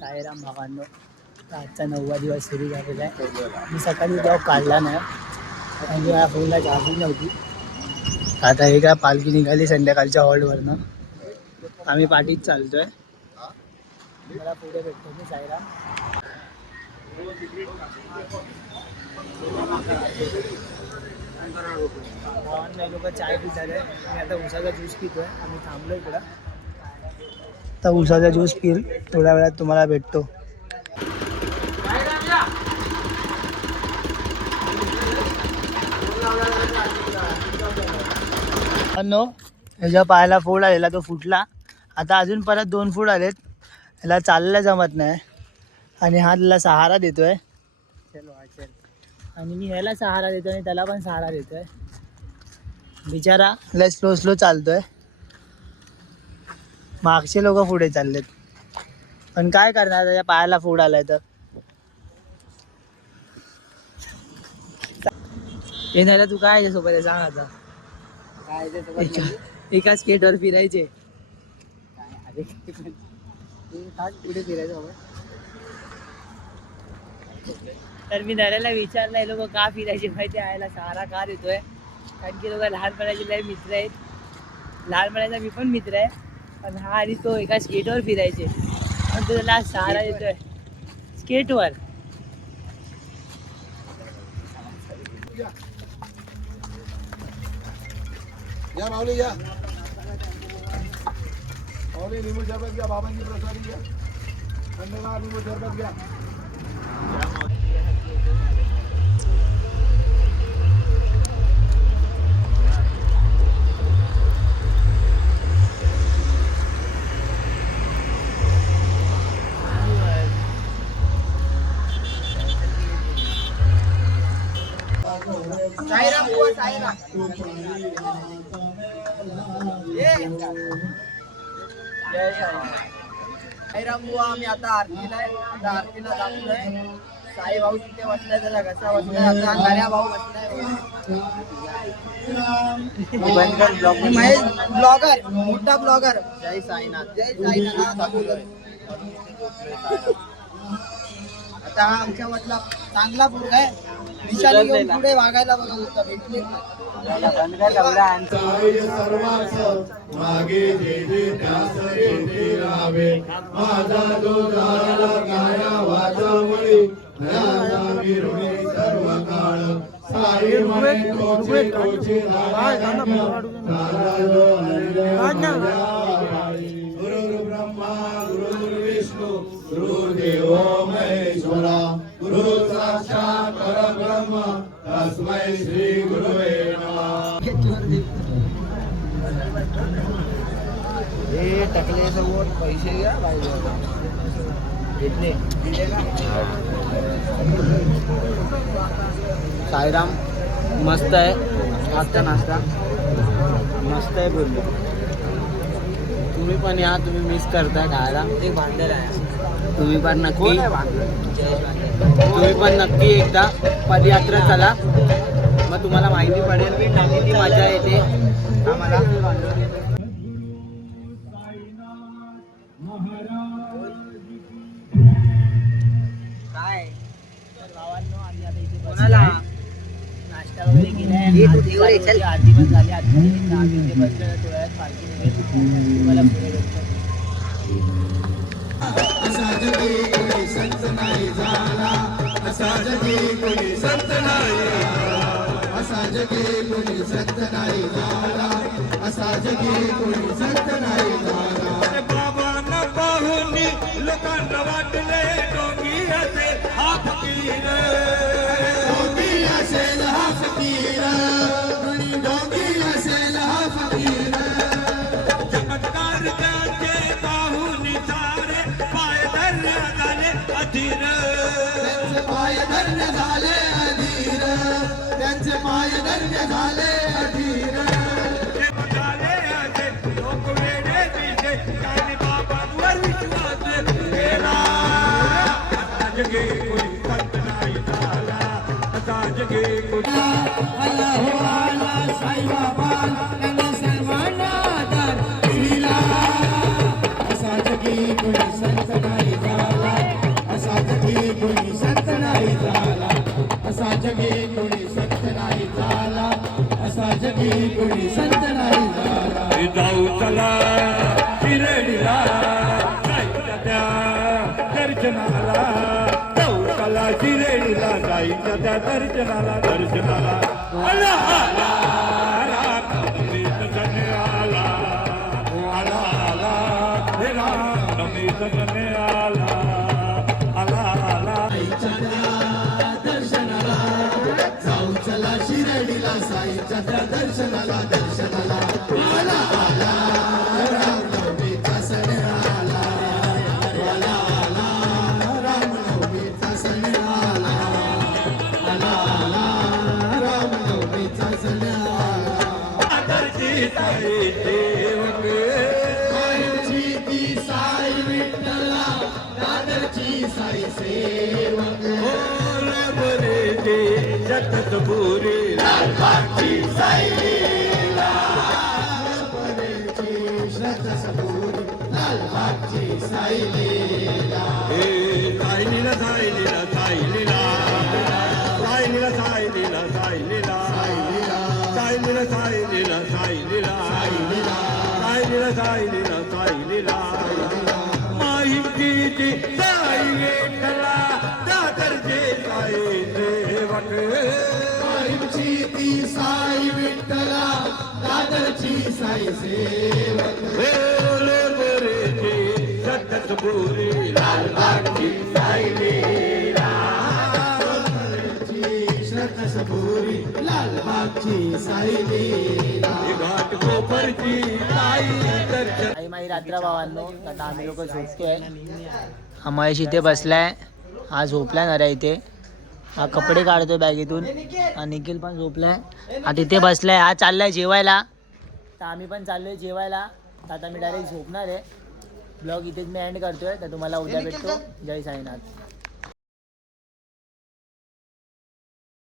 साईराम भावांनो, आजचा 9वा दिवस सुरू झालेला आहे. मी सकाळी ब्लॉग काढला नाही कारण की माझ्या फोनला चार्जिंग नव्हती. आता हे काय पालखी निघाली संध्याकाळच्या हॉलवरनं. आम्ही पाठीत चालतोय. मला पुढे भेटतो मी साईराम. भावांना लोक चाय पी झाले. मी आता उसाचा ज्यूस पितोय. आम्ही थांबलो इकडं. आता उसाचा ज्यूस पिल थोड्या वेळात तुम्हाला भेटतो. ह्याच्या पायाला फोड आलेला, तो फुटला. आता अजून परत 2 फूट आलेत. ह्याला चालला जमत नाही आणि हा त्याला सहारा देतोय. आणि मी ह्याला सहारा देतोय आणि त्याला पण सहारा देतोय. बिचारा लय स्लो स्लो चालतोय. मागचे लोक पुढे चाललेत, पण काय करणार, त्याच्या पायाला फोड आलाय तर. हे नाही तू काय सोबत सांग आता. एका स्केटवर फिरायचे. पुढे फिरायचं. तर मी नऱ्याला विचारलंय लोक का फिरायचे माहिती आहे, सहारा का देतोय. कारण की लोक लहानपणाचे लय मित्र आहेत. लहानपणाचा मी पण मित्र आहे, पण हा आणि तो एका स्केटवर फिरायचे पण तो त्याला सहारा देतोय स्केटवर. या माऊली या. माऊली लिंबू सरबत घ्या, बाबांची प्रसादी घ्या. धन्यवाद. लिंबू सरबत घ्या. साईराम बुवा, साईराम. साईराम बुवा, आम्ही आता आरतीला आहे. आता आरतीला जातोय. साई भाऊ तिथे बसलाय, त्याला कसा बसलाय. आता नऱ्या भाऊ बसलाय. महेश ब्लॉगर, मोठा ब्लॉगर. जय साईनाथ. जय साईनाथ. आता हा आमच्या मधला चांगला पोरगा आहे. विशाल घेऊन पुढे वागायला बघत होता. भेटले मागे जे जे त्यास येते राहावे. माझा जो झाला काया वाचामुळे नयाचा विरुणी सर्व काळ. साई म्हणे तोचे तोचे गुरुर्ब्रह्मा गुरुर्विष्णू गुरुर्देव महेश्वरा. गुरु साक्षात परब्रह्म तस्मै श्री गुरुवे नमः. हे टाकले समोर पैसे घ्या घेतले. साईराम मस्त आहे. आजचा नाश्ता मस्त आहे बोललो. तुम्ही पण या, तुम्ही मिस करताय खायला. एक भांडर आहे. तुम्ही पण नक्की एकदा पदयात्रा चला, मग तुम्हाला माहिती पडेल किती मजा येते आम्हाला. काय तर भावांनो, आम्ही आता इथे बसलो. नाश्ता वगैरे केलाय. आधी पण झाली. आम्ही इथे बसलो. थोड्या वेळात पालखी निघेल. तुम्हाला पुढे भेटतो. असा जगी कोणी संत नाही झाला. असा जगी कोणी संत नाही झाला. असा जगी कोणी संत नाही झाला. असा जगी कोणी संत नाही झाला. बाबांना पाहून लोकांना वाटले डोंगी असेल हा फकीर. डोंगी असेल हा फकीर. डोंगी असेल हा फकीर. चमत्कार त्याचे पाहून सारे पाय धन्य झाले अधीर. त्यांचे पाय धन्य झाले अधीर. त्यांचे पाय धन्य झाले अधीर. झाले असे लोक वेडे दिसे. त्याने बाबांवर विश्वास केला. असा जगे कोणी संत नाही झाला. असा जगे कोणी आला हो आला साई बाबा. त्यांना सर्वांना आधार दिला. असा जगी कोणी संत नाही झाला. दर्शनाला चौकाला शिरेला साईच्या त्या दर्शनाला दर्शनाला आला आला रामनवमी सण आला आला आला हे रामनवमी सण आला आला आला दर्शनाला जाऊ चला शिर्डीला साईच्या त्या दर्शनाला दर्शनाला आला आला रामनवमीचा सण आला आला आला रामनवमीचा सण आला आला आला रामनवमीचा सण आला आदरची साई सेवक माईची ती साई विठ्ठला दादरची साई सेवक बरे ते जगत पुरी लालबागची साई लीला परेची श्रद्धा सबुरी लालबागची साई लीला साईलीला साईलीला साईलीला साईलीला साईलीला साईलीला साईलीला साईलीला साईलीला साईलीला साईलीला साईलीला माहिती ती साई विठ्ठला दादरचे साई सेवक माईची ती साई विठ्ठला दादरची साई सेवक बरेचे जगत पुरी लालबागची साई लीला परेची श्रद्धा सबुरी लालबागची साई लीला घाट कोपरची साई दर्शन आई माई रात्रा भावांनो आता आम्ही लोक झोपतोय. हा महेश इथे बसलाय, हा झोपलाय ना रे इथे. हा कपडे काढतोय बॅगेतून. हा निखिल पण झोपलाय, हा तिथे बसलाय. हा चाललाय जेवायला, तर आम्ही पण चाललोय जेवायला. तर आता मी डायरेक्ट झोपणार आहे. ब्लॉग इथेच मी एंड करतोय. तर तुम्हाला उद्या भेटतो. जय साईनाथ.